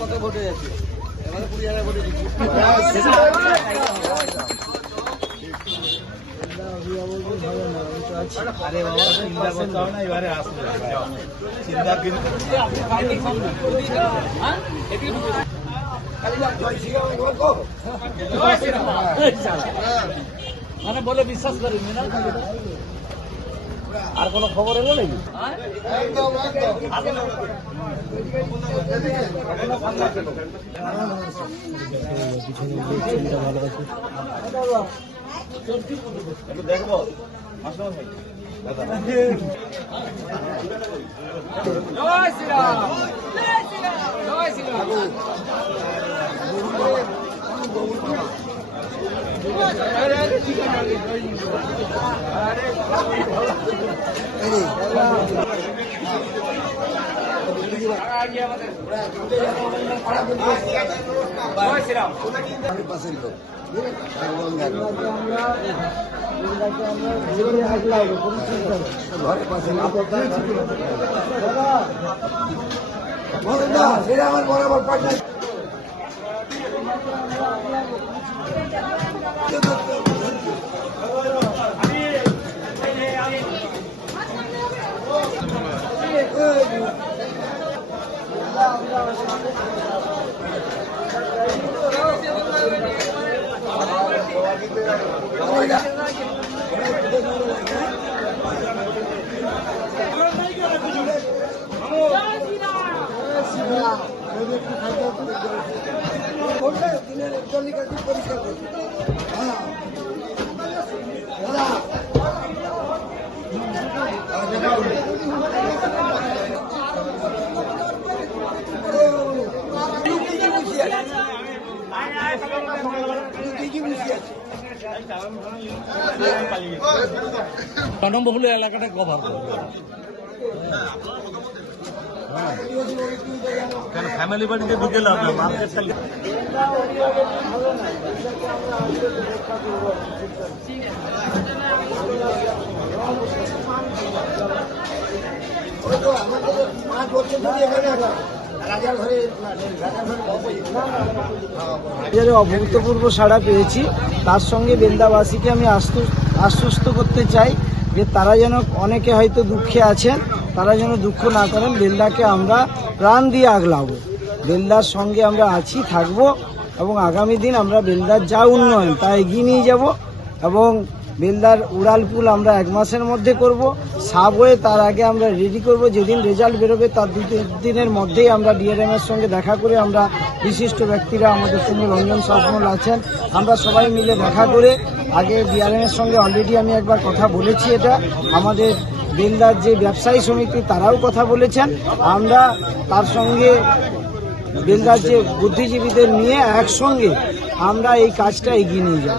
কত ভোটে যাচ্ছে এবারে 20,000 ভোটে আরে বাবা চিন্তা করতে হবে না, এবারে আসবে চিন্তা মানে বলে বিশ্বাস করিনি না। আর কোনো খবর এলো নাকি? দেখবো জয় শ্রীরাম, জয় শ্রীরাম, জয় শ্রীরাম। আমার বরাবর পাঠাই পরীক্ষা করছি। জনবহুল এলাকাটা কভার করবে কেন ফ্যামিলি বাড়িতে ঢুকে লাভ না মার্কেটটা অভূতপূর্ব সাড়া পেয়েছি। তার সঙ্গে বেলদাবাসীকে আমি আশ্বস্ত করতে চাই যে তারা যেন, অনেকে হয়তো দুঃখে আছেন, তারা যেন দুঃখ না করেন। বেলদাকে আমরা প্রাণ দিয়ে আগলাবো, বেলদার সঙ্গে আমরা আছি, থাকবো এবং আগামী দিন আমরা বেলদার যা উন্নয়ন তা এগিয়ে নিয়ে যাব এবং বেলদার উড়ালপুল আমরা 1 মাসের মধ্যে করব। সাবওয়ে তার আগে আমরা রেডি করব। যেদিন রেজাল্ট বেরোবে তার 2 দিনের মধ্যেই আমরা ডিআরএম এর সঙ্গে দেখা করে, আমরা বিশিষ্ট ব্যক্তিরা আমাদের সঙ্গে রঞ্জন সরফল আছেন, আমরা সবাই মিলে দেখা করে আগে ডিআরএম এর সঙ্গে অলরেডি আমি একবার কথা বলেছি। এটা আমাদের বেলদার যে ব্যবসায়ী সমিতি তারাও কথা বলেছেন। আমরা তার সঙ্গে বেলদার যে বুদ্ধিজীবীদের নিয়ে একসঙ্গে আমরা এই কাজটা এগিয়ে নিয়ে যাব।